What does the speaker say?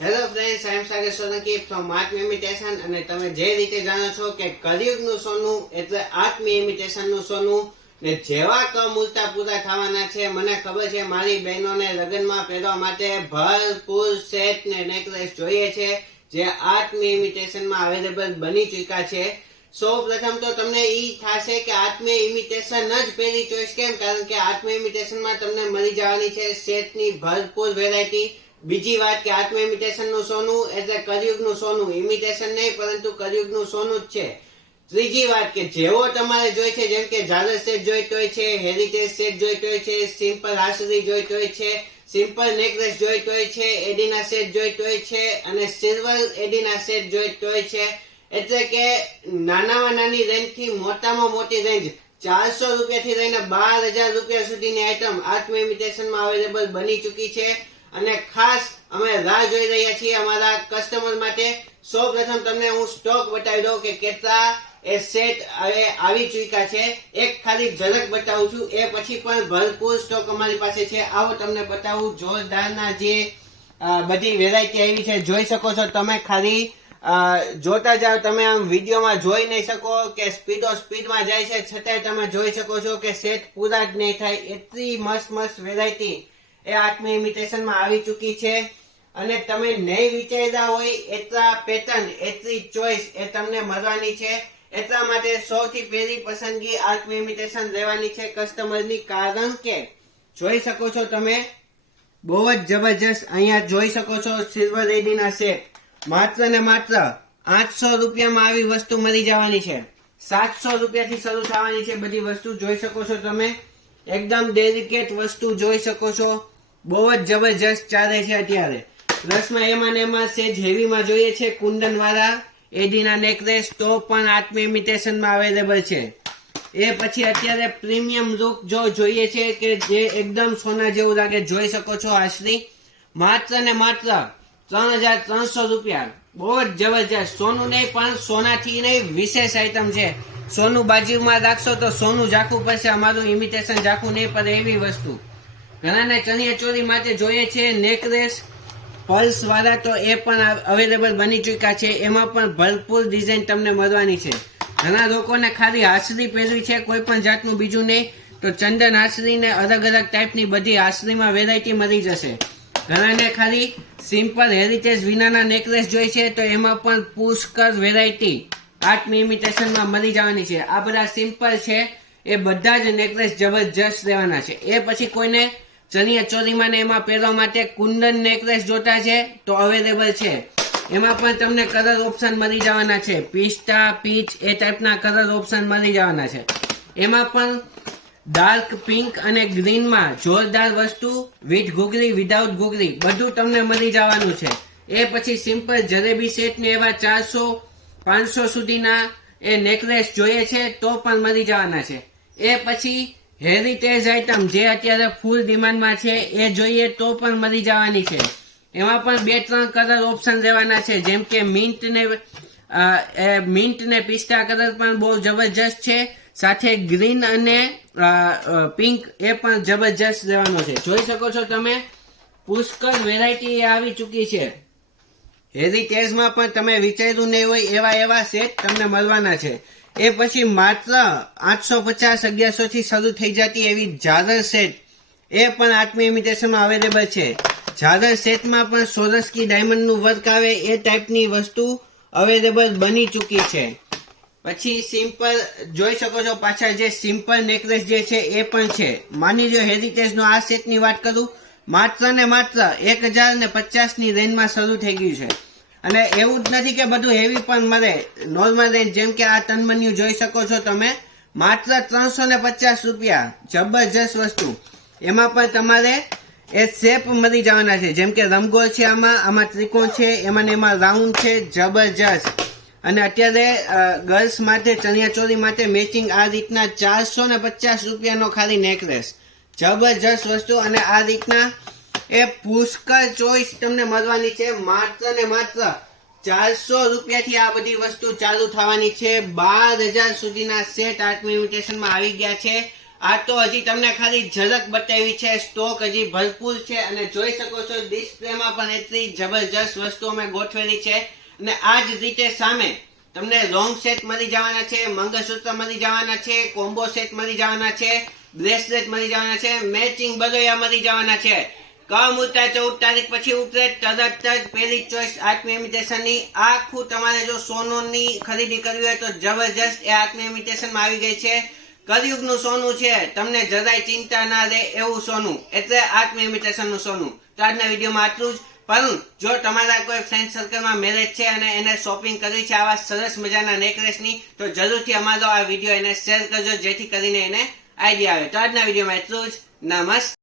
Hello friends, I am Sagar Solanki from Aatm imitation અને તમે જે રીતે જાણો છો કે કળિયુગનું સોનું એટલે આત્મ ઇમિટેશનનું સોનું ને જેવા કમૂલતા પૂરા થવાના છે. મને ખબર છે મારી બહેનોને લગ્નમાં પહેરવા માટે ભરપૂર સેટ ને નેકલેસ જોઈએ છે જે આત્મ ઇમિટેશનમાં અવેલેબલ બની ચૂક્યા છે. સૌ પ્રથમ તો તમને ઈ થશે કે આત્મ ઇમિટેશન જ પહેલી ચોઈસ કેમ, કારણ કે આત્મ ઇમિટેશનમાં તમને મળી જવાની છે સેટની ભરપૂર વેરાયટી. બીજી વાત કે આત્મ ઇમિટેશન નું સોનું એટલે કળિયુગનું સોનું, ઇમિટેશન નહીં પરંતુ કળિયુગનું સોનું જ છે. ત્રીજી વાત કે જેવો તમારે જોઈ છે, જેમ કે ઝાલર સેટ જોઈતો હોય છે, હેરિટેજ સેટ જોઈતો હોય છે, સિમ્પલ હાસરી જોઈતો હોય છે, સિમ્પલ નેકલેસ જોઈતો હોય છે, એડીના સેટ જોઈતો હોય છે અને સિલ્વર એડીના સેટ જોઈતો હોય છે. એટલે કે નાનામાં નાની રેન્જ થી મોટામાં મોટી રેન્જ 400 રૂપિયાથી લઈને 12,000 રૂપિયા સુધીની આઈટમ આત્મ ઇમિટેશનમાં અવેલેબલ બની ચૂકી છે. અને ખાસ અમે રાહ જોઈ રહ્યા છીએ અમારા કસ્ટમર માટે. સૌ પ્રથમ તમને હું સ્ટોક બતાવી દઉં કે કેટલા એ સેટ હવે આવી ચૂક્યા છે. એક ખાલી ઝલક બતાવું છું, એ પછી પણ ભરપૂર સ્ટોક અમારી પાસે છે. આવો તમને બતાવું. જોરદારના જે બધી વેરાયટી આવી છે જોઈ શકો છો તમે. ખાલી જોતા જાઓ તમે, આમ વિડીયોમાં જોઈ નહીં શકો કે સ્પીડમાં જાય છે, છતાંય તમે જોઈ શકો છો કે સેટ પૂરા જ નહીં થાય એટલી મસ્ત મસ્ત વેરાયટી એ આત્મ ઇમિટેશનમાં આવી ચૂકી છે. અને તમે નહીં વિચાર્યા હોય એટલા પેટર્ન, એટલી ચોઈસ એ તમને મળવાની છે. એટલા માટે સૌથી પહેલી પસંદગી આત્મ ઇમિટેશન રહેવાની છે કસ્ટમરની. કારણ કે જોઈ શકો છો તમે, બહુ જ જબરજસ્ત. અહીંયા જોઈ શકો છો સિલ્વર એડીના સેટ માત્ર ને માત્ર 800 રૂપિયામાં આવી વસ્તુ મળી જવાની છે. 700 રૂપિયાથી શરૂ થવાની છે બધી વસ્તુ. જોઈ શકો છો તમે, એકદમ ડેલિકેટ વસ્તુ જોઈ શકો છો. બહુ જ જબરજસ્ત ચાલે છે અત્યારે. પ્લસમાં એમાં ને એમાં સેજ હેવીમાં જોઈએ છે કુંદન વાળા એડીના નેકલેસ, તો પણ આત્મ ઇમિટેશનમાં અવેલેબલ છે. એ પછી અત્યારે પ્રીમિયમ લુક જો જોઈએ છે કે જે એકદમ સોના જેવું લાગે, જોઈ શકો છો હાસરી માત્ર ને માત્ર 3,300 રૂપિયા. બહુ જ જબરજસ્ત. સોનું નહીં પણ સોનાથી નહીં વિશેષ આઈટમ છે. સોનું બાજુમાં રાખશો તો સોનું ઝાખું પડશે, અમારું ઇમિટેશન ઝાખું નહીં પડે એવી વસ્તુ. ઘણાને ચણિયા ચોરી માટે જોઈએ છે નેકલેસ પલ્સ વાળા, તો એ પણ અવેલેબલ બની ચૂક્યા છે. એમાં પણ ભરપૂર ડિઝાઇન તમને મળવાની છે. ઘણા લોકોને ખાલી હાસરી પહેરવી છે, કોઈ પણ જાતનું બીજું નહીં, તો ચંદન હાસરી ને અલગ અલગ ટાઈપની બધી હાસરીમાં વેરાયટી મળી જશે. ઘણાને ખાલી સિમ્પલ હેરિટેજ વિનાના નેકલેસ જોઈ છે, તો એમાં પણ પુષ્કળ વેરાયટી આત્મ ઇમિટેશનમાં મળી જવાની છે. આ બધા સિમ્પલ છે, એ બધા જ નેકલેસ જબરજસ્ત રહેવાના છે. એ પછી કોઈને ચણિયા ચોરીમાં ને એમાં પહેરવા માટે કુંદન નેકલેસ જોતા છે તો અવેલેબલ છે. એમાં પણ તમને કલર ઓપ્શન મળી જવાના છે. પિસ્તા, પીચ એ ટાઈપના કલર ઓપ્શન મળી જવાના છે. એમાં પણ ડાર્ક પિંક અને ગ્રીનમાં જોરદાર વસ્તુ, વિથ ઘૂઘરી, વિધાઉટ ઘૂઘરી બધું તમને મળી જવાનું છે. એ પછી સિમ્પલ જલેબી સેટ ને એવા 400-500 સુધીના એ નેકલેસ જોઈએ છે તો પણ મળી જવાના છે. એ પછી હેરિટેજ આઈટમ જે અત્યારે ફૂલ ડિમાન્ડમાં છે એ જોઈએ તો પણ મળી જવાની છે. એમાં પણ 2-3 કલર ઓપ્શન રહેવાના છે, જેમ કે મિન્ટ ને પિસ્તા કલર પણ બહુ જબરજસ્ત છે. સાથે ગ્રીન અને પિંક એ પણ જબરજસ્ત રહેવાનો છે. જોઈ શકો છો તમે, પુષ્કળ વેરાયટી આવી ચૂકી છે. હેરિટેજમાં પણ તમે વિચાર્યું નહીં હોય એવા સેટ તમને મળવાના છે. એ પછી માત્ર 850-1100 થી શરૂ થઈ જતી એવી ઝાલર સેટ એ પણ આત્મ ઇમિટેશનમાં અવેલેબલ છે. ઝાલર સેટમાં પણ સોરસ્કી ડાયમંડનું વર્ક આવે એ ટાઈપની વસ્તુ અવેલેબલ બની ચૂકી છે. પછી સિમ્પલ જોઈ શકો છો, પાછા જે સિમ્પલ નેકલેસ જે છે એ પણ છે. માની લો હેરિટેજનો આ સેટની વાત કરું, માત્ર ને માત્ર 1,050 ની રેન્જમાં શરૂ થઈ ગયું છે. અને એવું જ નથી કે બધું હેવી પણ મળે. નોર્મલ રેન્જ જેમ કે આ તનમન્યુ જોઈ શકો છો તમે, માત્ર 350 રૂપિયા. જબરજસ્ત વસ્તુ. એમાં પણ તમારે એ શેપ મળી જવાના છે, જેમ કે રમગોળ છે, આમાં ત્રિકોણ છે, એમાં રાઉન્ડ છે. જબરજસ્ત. અને અત્યારે ગર્લ્સ માટે ચણિયા ચોરી માટે મેચિંગ આ રીતના 450 રૂપિયાનો ખાલી નેકલેસ. જબરજસ્ત વસ્તુ. અને આ રીતના એ પુષ્કળ ચોઈસ તમને મળવાની છે. માત્ર ને માત્ર 400 રૂપિયાથી આ બધી વસ્તુ ચાલુ થવાની છે. 12,000 સુધીના સેટ આત્મ ઇમિટેશનમાં આવી ગયા છે. આ તો હજી તમને ખાલી ઝલક બતાવી છે, સ્ટોક હજી ભરપૂર છે અને જોઈ શકો છો ડિસ્પ્લેમાં પણ એટલી જબરજસ્ત વસ્તુ અમે ગોઠવેલી છે. અને આ જ રીતે સામે તમને લોંગ સેટ મળી જવાના છે, મંગળસૂત્ર મળી જવાના છે, કોમ્બો સેટ મળી જવાના છે, બ્રેસલેટ મળી જવાના છે, મેચિંગ બલોયા મળી જવાના છે. કમુરતા 14 તારીખ પછી ઉતરે તરત જ પહેલી ચોઈસ આત્મી ઇમિટેશનની. આખું તમારે જો સોનુની ખરીદી કરવી હોય તો જબરજસ્ત એ આત્મી ઇમિટેશનમાં આવી ગઈ છે. કલયુગનું સોનું છે, તમને જરાય ચિંતા ના રહે એવું સોનું, એટલે આત્મી ઇમિટેશનનું સોનું. તો આજના વિડીયોમાં આટલું જ. પણ જો તમારા કોઈ ફ્રેન્ડ સર્કલમાં મેરેજ છે અને એને શોપિંગ કરવી છે આવા સરસ મજાના નેકલેસની, તો જરૂરથી અમારો આ વિડીયો એને શેર કરજો, જેથી કરીને એને આઈડિયા આવે. તો આજના વિડીયોમાં એટલું જ. નમસ્તે.